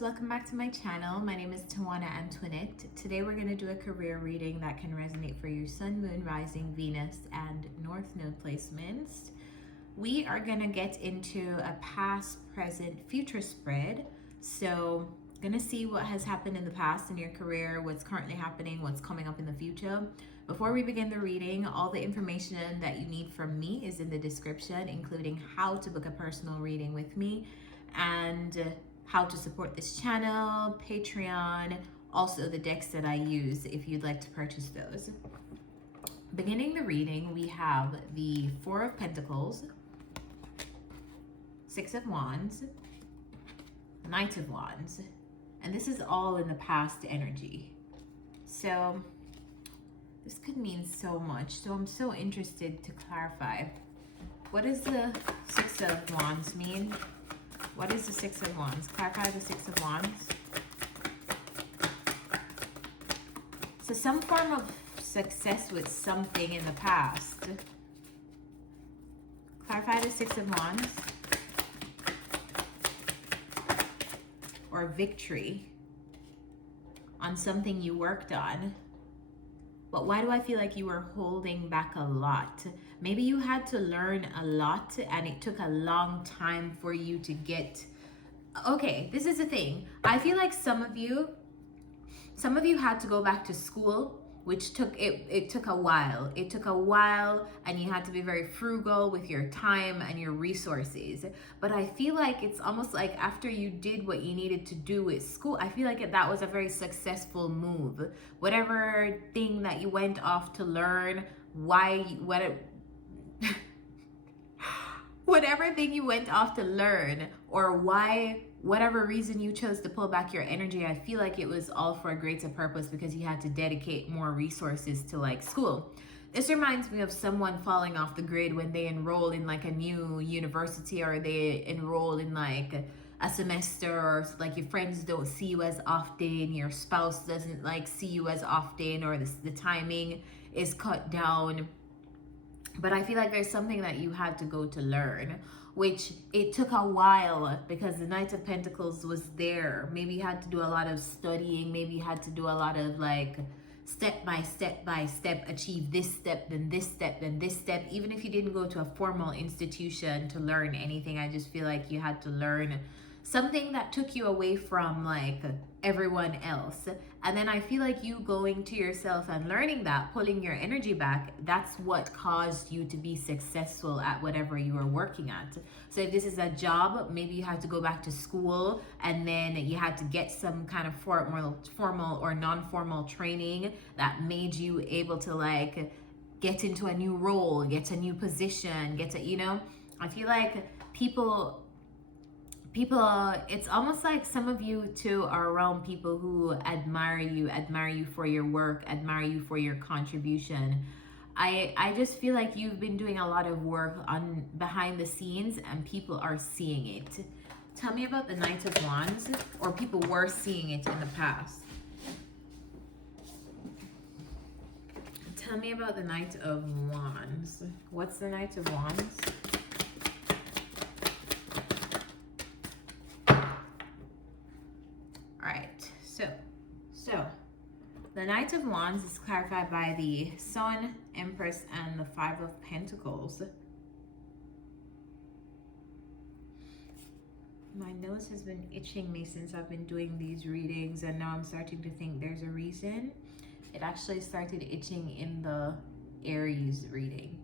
loves, welcome back to my channel. My name is Tawanantoinette. Today we're going to do a career reading that can resonate for your Sun, Moon, Rising, Venus, and North Node placements. We are going to get into a past, present, future spread. So going to see what has happened in the past in your career, what's currently happening, what's coming up in the future. Before we begin the reading, all the information that you need from me is in the description, including how to book a personal reading with me and how to support this channel, Patreon, also the decks that I use if you'd like to purchase those. Beginning the reading, we have the Four of Pentacles, Six of Wands, Knight of Wands, and this is all in the past energy. So this could mean so much. So I'm so interested to clarify. What does the Six of Wands mean? What is the Six of Wands? Clarify the Six of Wands. So some form of success with something in the past. Clarify the Six of Wands. Or victory on something you worked on. But why do I feel like you were holding back a lot? Maybe you had to learn a lot and it took a long time for you to get... Okay, this is the thing. I feel like some of you had to go back to school, which it took a while. It took a while and you had to be very frugal with your time and your resources. But I feel like it's almost like after you did what you needed to do with school, I feel like that was a very successful move. Whatever thing that you went off to learn, whatever thing you went off to learn, or whatever reason you chose to pull back your energy, I feel like it was all for a greater purpose because you had to dedicate more resources to like school. This reminds me of someone falling off the grid when they enroll in like a new university, or they enroll in like a semester, or like your friends don't see you as often, your spouse doesn't like see you as often, or the timing is cut down. But I feel like there's something that you had to go to learn, which it took a while because the Knight of Pentacles was there. Maybe you had to do a lot of studying. Maybe you had to do a lot of like step by step, achieve this step, then this step, then this step. Even if you didn't go to a formal institution to learn anything, I just feel like you had to learn something that took you away from like everyone else. And then I feel like you going to yourself and learning that, pulling your energy back, that's what caused you to be successful at whatever you are working at. So if this is a job, maybe you had to go back to school and then you had to get some kind of formal or non-formal training that made you able to like get into a new role, get a new position, I feel like people, it's almost like some of you too are around people who admire you for your work, admire you for your contribution. I just feel like you've been doing a lot of work on behind the scenes and people are seeing it. Tell me about the Knight of Wands, or people were seeing it in the past. Tell me about the Knight of Wands. What's the Knight of Wands? So the Knight of Wands is clarified by the Sun, Empress, and the Five of Pentacles. My nose has been itching me since I've been doing these readings, and now I'm starting to think there's a reason. It actually started itching in the Aries reading.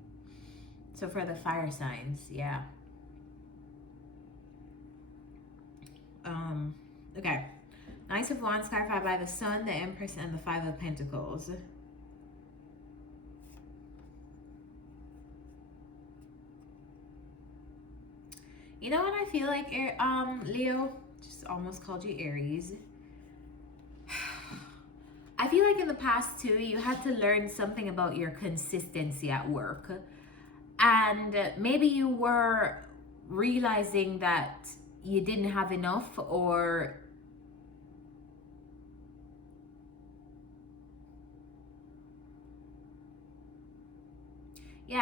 So for the fire signs, yeah. Okay. Knight of Wands clarified by the Sun, the Empress, and the Five of Pentacles. You know what I feel like, Leo? Just almost called you Aries. I feel like in the past too, you had to learn something about your consistency at work. And maybe you were realizing that you didn't have enough, or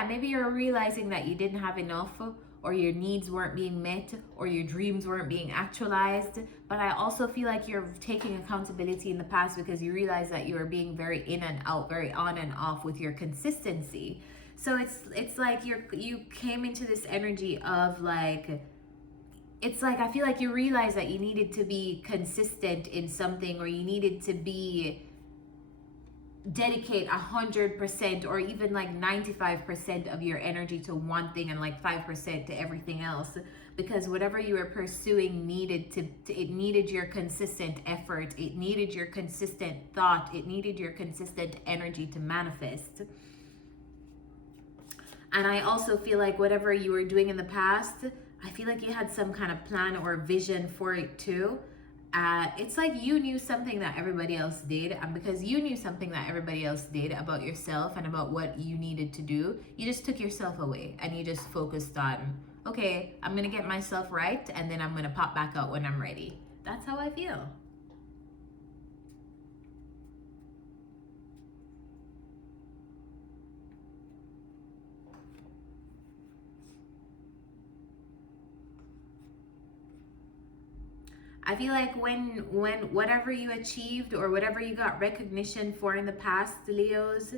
maybe you're realizing that you didn't have enough, or your needs weren't being met, or your dreams weren't being actualized. But I also feel like you're taking accountability in the past because you realize that you were being very in and out, very on and off with your consistency. So it's like you came into this energy of like, it's like I feel like you realize that you needed to be consistent in something, or you needed to be dedicate 100% or even like 95% of your energy to one thing and like 5% to everything else, because whatever you were pursuing needed to it needed your consistent effort, it needed your consistent thought, it needed your consistent energy to manifest. And I also feel like whatever you were doing in the past, I feel like you had some kind of plan or vision for it too. It's like you knew something that everybody else did, and because you knew something that everybody else did about yourself and about what you needed to do, you just took yourself away and you just focused on, okay, I'm gonna get myself right, and then I'm gonna pop back out when I'm ready. That's how I feel. I feel like when whatever you achieved or whatever you got recognition for in the past, Leos,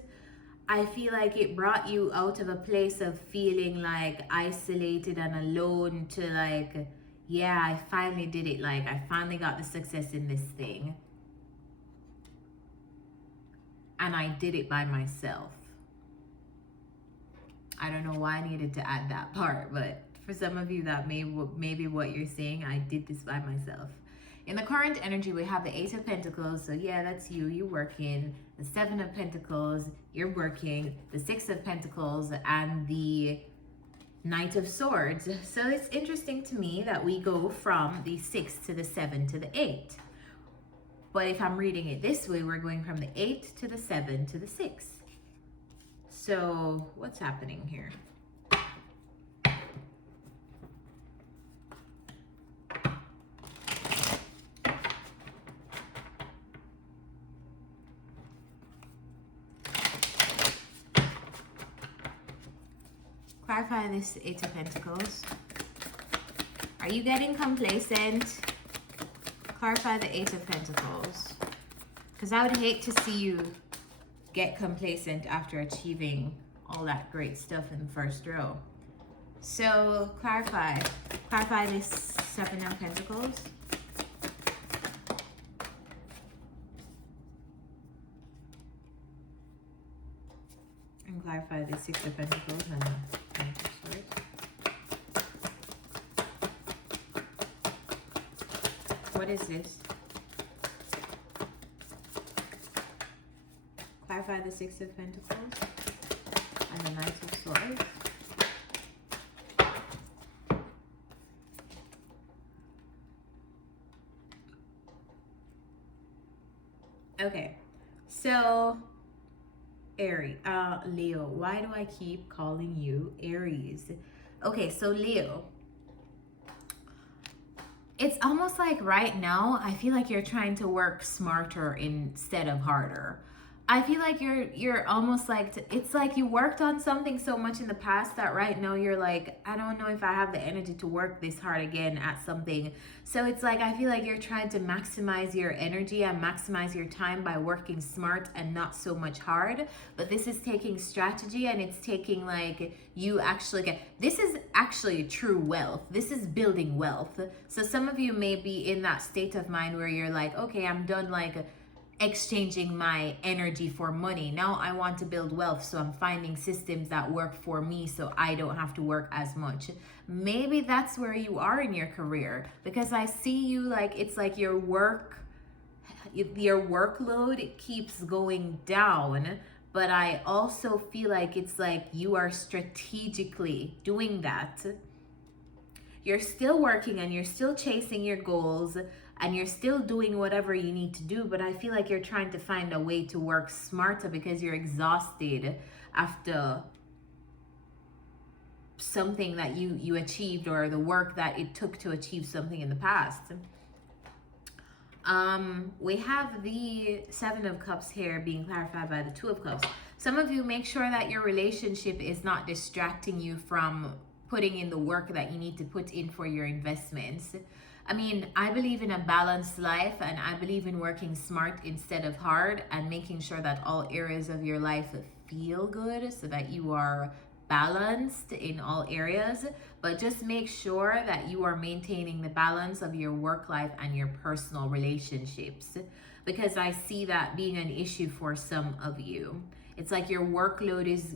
I feel like it brought you out of a place of feeling like isolated and alone to like, yeah, I finally did it. Like, I finally got the success in this thing. And I did it by myself. I don't know why I needed to add that part, but for some of you that maybe what you're saying, I did this by myself. In the current energy, we have the Eight of Pentacles. So yeah, that's you. You're working. The Seven of Pentacles. You're working. The Six of Pentacles and the Knight of Swords. So it's interesting to me that we go from the 6 to the 7 to the 8. But if I'm reading it this way, we're going from the 8 to the 7 to the 6. So what's happening here? Clarify this Eight of Pentacles. Are you getting complacent? Clarify the Eight of Pentacles. Because I would hate to see you get complacent after achieving all that great stuff in the first row. So clarify this Seven of Pentacles. And clarify the Six of Pentacles and the Knight of Swords. What is this? Clarify the Six of Pentacles and the Knight of Swords. Okay, so Leo, why do I keep calling you Aries? Okay, so Leo, it's almost like right now, I feel like you're trying to work smarter instead of harder. I feel like you're almost like, it's like you worked on something so much in the past that right now you're like, I don't know if I have the energy to work this hard again at something. So it's like, I feel like you're trying to maximize your energy and maximize your time by working smart and not so much hard. But this is taking strategy, and it's taking like you actually get, this is actually true wealth. This is building wealth. So some of you may be in that state of mind where you're like, okay, I'm done like exchanging my energy for money. Now I want to build wealth, so I'm finding systems that work for me so I don't have to work as much. Maybe that's where you are in your career, because I see you like, it's like your workload, it keeps going down, but I also feel like it's like you are strategically doing that. You're still working and you're still chasing your goals and you're still doing whatever you need to do, but I feel like you're trying to find a way to work smarter because you're exhausted after something that you achieved, or the work that it took to achieve something in the past. We have the Seven of Cups here being clarified by the Two of Cups. Some of you, make sure that your relationship is not distracting you from putting in the work that you need to put in for your investments. I mean, I believe in a balanced life, and I believe in working smart instead of hard, and making sure that all areas of your life feel good so that you are balanced in all areas. But just make sure that you are maintaining the balance of your work life and your personal relationships, because I see that being an issue for some of you. It's like your workload is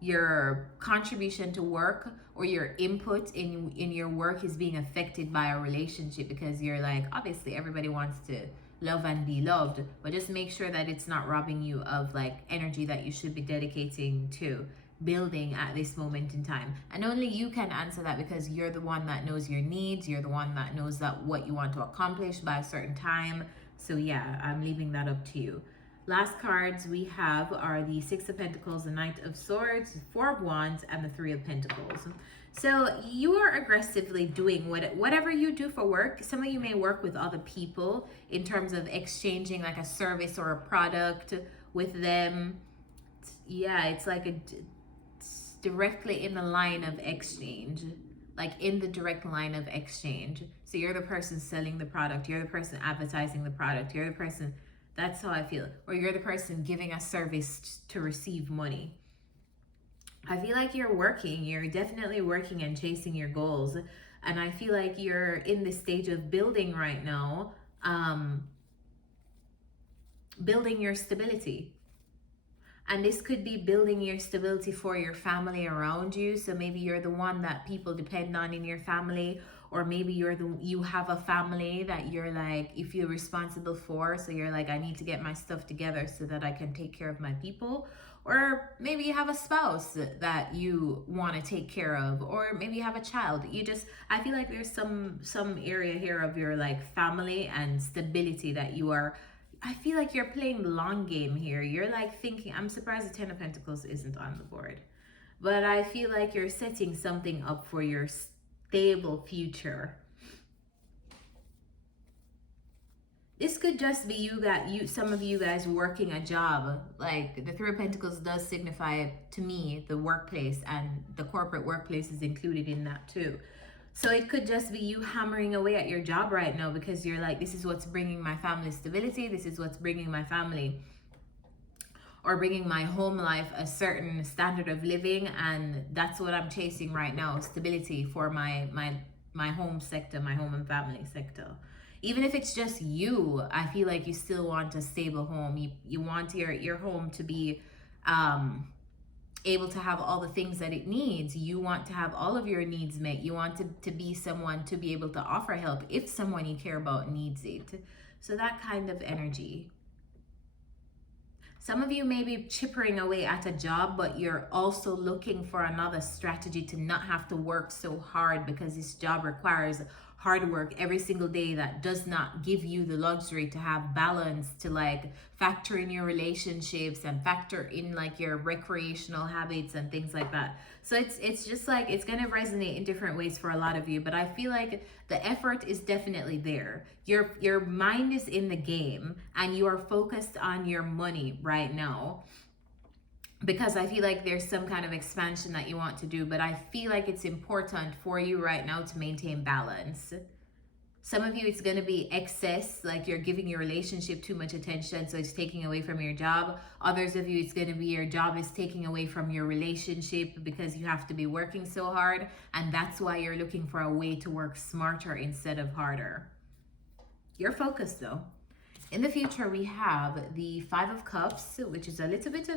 your contribution to work, or your input in your work is being affected by a relationship, because you're like, obviously everybody wants to love and be loved, but just make sure that it's not robbing you of like energy that you should be dedicating to building at this moment in time. And only you can answer that, because you're the one that knows your needs, you're the one that knows that what you want to accomplish by a certain time. So yeah, I'm leaving that up to you. Last cards we have are the Six of Pentacles, the Knight of Swords, Four of Wands, and the Three of Pentacles. So you are aggressively doing whatever you do for work. Some of you may work with other people in terms of exchanging like a service or a product with them. Yeah, it's like it's directly in the line of exchange, like in the direct line of exchange. So you're the person selling the product, you're the person advertising the product, you're the person, that's how I feel. Or you're the person giving a service to receive money. I feel like you're definitely working and chasing your goals. And I feel like you're in this stage of building right now, building your stability. And this could be building your stability for your family around you. So maybe you're the one that people depend on in your family, or maybe you have a family that you're like, you feel responsible for. So you're like, I need to get my stuff together so that I can take care of my people. Or maybe you have a spouse that you want to take care of, or maybe you have a child. I feel like there's some area here of your like family and stability that you are. I feel like you're playing the long game here. You're like thinking, I'm surprised the Ten of Pentacles isn't on the board. But I feel like you're setting something up for your stable future. This could just be some of you guys working a job. Like the Three of Pentacles does signify to me the workplace, and the corporate workplace is included in that too. So it could just be you hammering away at your job right now, because you're like, this is what's bringing my family stability. This is what's bringing my family, or bringing my home life a certain standard of living. And that's what I'm chasing right now, stability for my home sector, my home and family sector. Even if it's just you, I feel like you still want a stable home. You want your home to be able to have all the things that it needs. You want to have all of your needs met. You want to be someone to be able to offer help if someone you care about needs it. So that kind of energy. Some of you may be chippering away at a job, but you're also looking for another strategy to not have to work so hard, because this job requires hard work every single day that does not give you the luxury to have balance, to like factor in your relationships and factor in like your recreational habits and things like that. So it's just like, it's going to resonate in different ways for a lot of you, but I feel like the effort is definitely there. Your mind is in the game, and you are focused on your money right now, because I feel like there's some kind of expansion that you want to do, but I feel like it's important for you right now to maintain balance. Some of you, it's going to be excess, like you're giving your relationship too much attention, so it's taking away from your job. Others of you, it's going to be your job is taking away from your relationship because you have to be working so hard, and that's why you're looking for a way to work smarter instead of harder. You're focused though. In the future, we have the Five of Cups, which is a little bit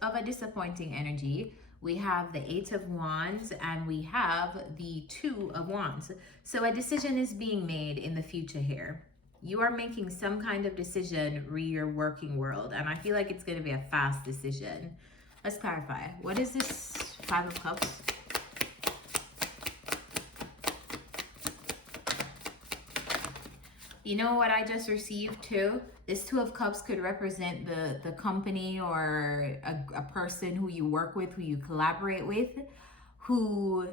of a disappointing energy. We have the Eight of Wands, and we have the Two of Wands. So a decision is being made in the future here. You are making some kind of decision re your working world, and I feel like it's going to be a fast decision. Let's clarify. What is this Five of Cups? You know what I just received too? This Two of Cups could represent the company or a person who you work with, who you collaborate with, who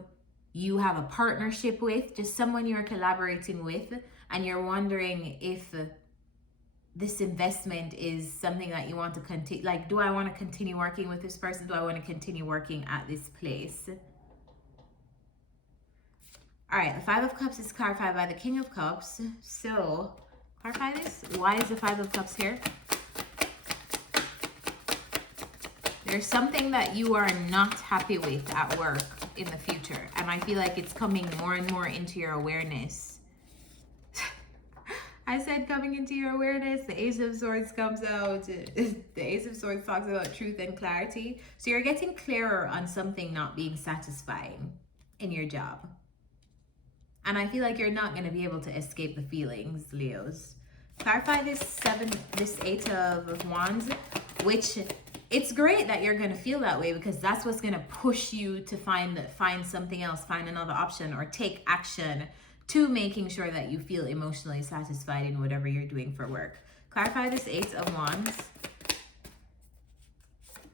you have a partnership with, just someone you're collaborating with, and you're wondering if this investment is something that you want to continue. Like, do I want to continue working with this person? Do I want to continue working at this place? All right, the Five of Cups is clarified by the King of Cups. So, clarify this. Why is the Five of Cups here? There's something that you are not happy with at work in the future. And I feel like it's coming more and more into your awareness. I said coming into your awareness, the Ace of Swords comes out. The Ace of Swords talks about truth and clarity. So you're getting clearer on something not being satisfying in your job. And I feel like you're not going to be able to escape the feelings, Leos. Clarify this Eight of Wands, which it's great that you're going to feel that way, because that's what's going to push you to find something else, find another option, or take action to making sure that you feel emotionally satisfied in whatever you're doing for work. Clarify this Eight of Wands.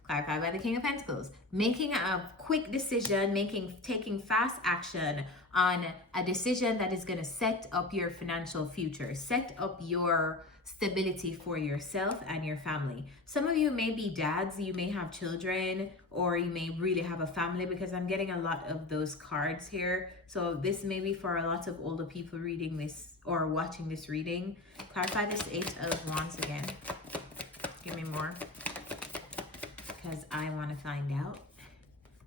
Clarified by the King of Pentacles. Making a quick decision, taking fast action on a decision that is going to set up your financial future, set up your stability for yourself and your family. Some of you may be dads, you may have children, or you may really have a family, because I'm getting a lot of those cards here. So this may be for a lot of older people reading this or watching this reading. Clarify this Eight of Wands again. Give me more, because I want to find out.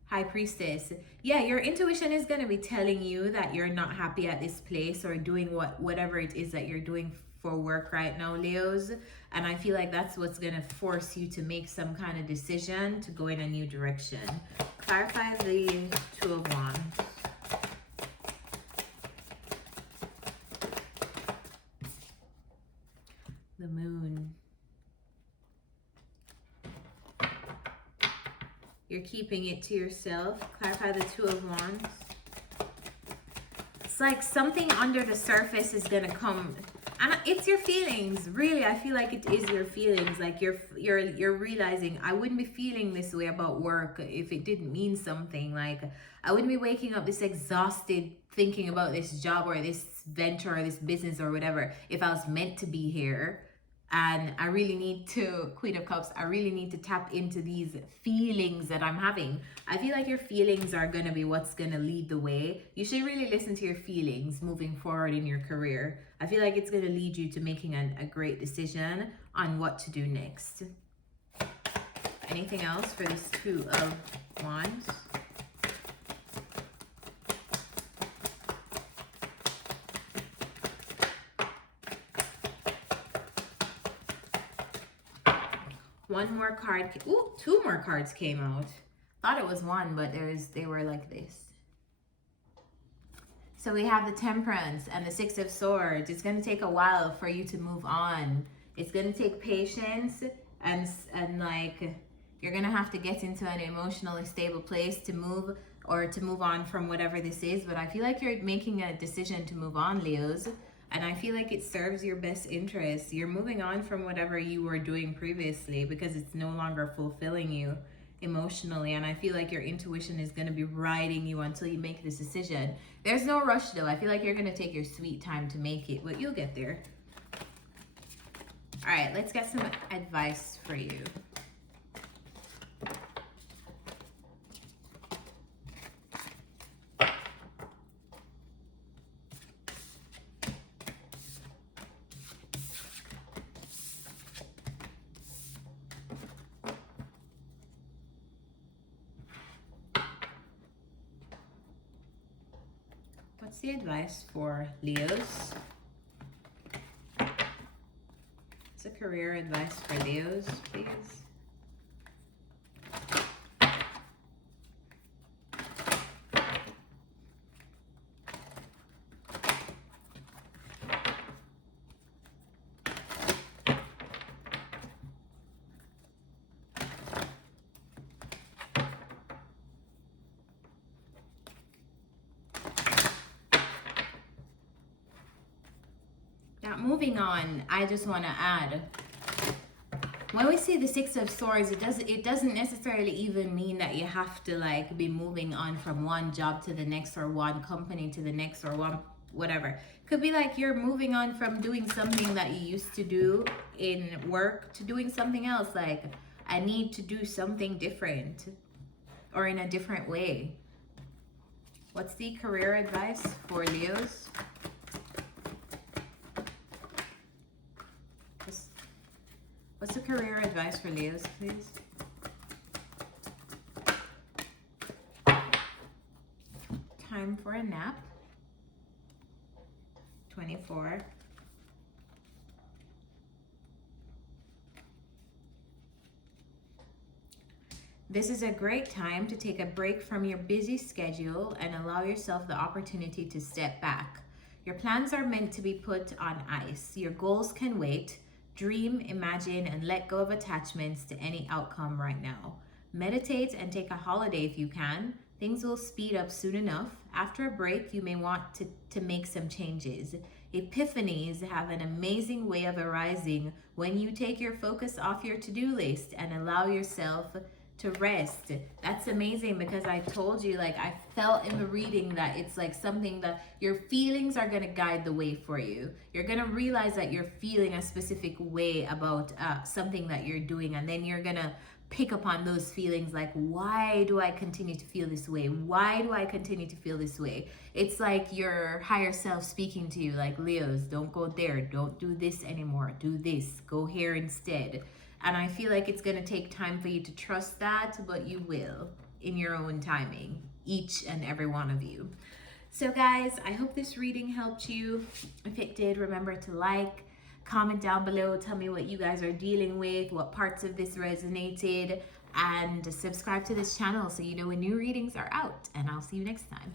High Priestess. Yeah, your intuition is going to be telling you that you're not happy at this place or doing whatever it is that you're doing for work right now, Leos. And I feel like that's what's going to force you to make some kind of decision to go in a new direction. Clarify the Two of Wands. The Moon. You're keeping it to yourself. Clarify the Two of Wands. It's like something under the surface is gonna come, and it's your feelings. Really, I feel like it is your feelings. Like you're realizing, I wouldn't be feeling this way about work if it didn't mean something. Like I wouldn't be waking up this exhausted thinking about this job or this venture or this business or whatever if I was meant to be here. And I really need to, Queen of Cups, I really need to tap into these feelings that I'm having. I feel like your feelings are going to be what's going to lead the way. You should really listen to your feelings moving forward in your career. I feel like it's going to lead you to making a great decision on what to do next. Anything else for this Two of Wands? One more card. Ooh, two more cards came out. Thought it was one, but they were like this. So we have the Temperance and the Six of Swords. It's going to take a while for you to move on. It's going to take patience and like you're going to have to get into an emotionally stable place to move on from whatever this is. But I feel like you're making a decision to move on, Leos. And I feel like it serves your best interests. You're moving on from whatever you were doing previously because it's no longer fulfilling you emotionally. And I feel like your intuition is going to be riding you until you make this decision. There's no rush though. I feel like you're going to take your sweet time to make it, but you'll get there. All right, let's get some advice for you. What's the advice for Leos? What's the career advice for Leos, please? Moving on, I just want to add, when we see the Six of Swords, it doesn't necessarily even mean that you have to like be moving on from one job to the next or one company to the next or one whatever. Could be like you're moving on from doing something that you used to do in work to doing something else. Like, I need to do something different or in a different way. What's the career advice for Leos? What's the career advice for Leos, please? Time for a nap. 24. This is a great time to take a break from your busy schedule and allow yourself the opportunity to step back. Your plans are meant to be put on ice. Your goals can wait. Dream, imagine, and let go of attachments to any outcome right now. Meditate and take a holiday if you can. Things will speed up soon enough. After a break, you may want to make some changes. Epiphanies have an amazing way of arising when you take your focus off your to-do list and allow yourself to rest. That's amazing, because I told you, like, I felt in the reading that it's like something that your feelings are going to guide the way for you. You're going to realize that you're feeling a specific way about something that you're doing, and then you're going to pick up on those feelings, like, why do I continue to feel this way? Why do I continue to feel this way? It's like your higher self speaking to you, like, Leos, don't go there, don't do this anymore, do this, go here instead. And I feel like it's going to take time for you to trust that, but you will in your own timing, each and every one of you. So guys, I hope this reading helped you. If it did, remember to like, comment down below, tell me what you guys are dealing with, what parts of this resonated, and subscribe to this channel so you know when new readings are out. And I'll see you next time.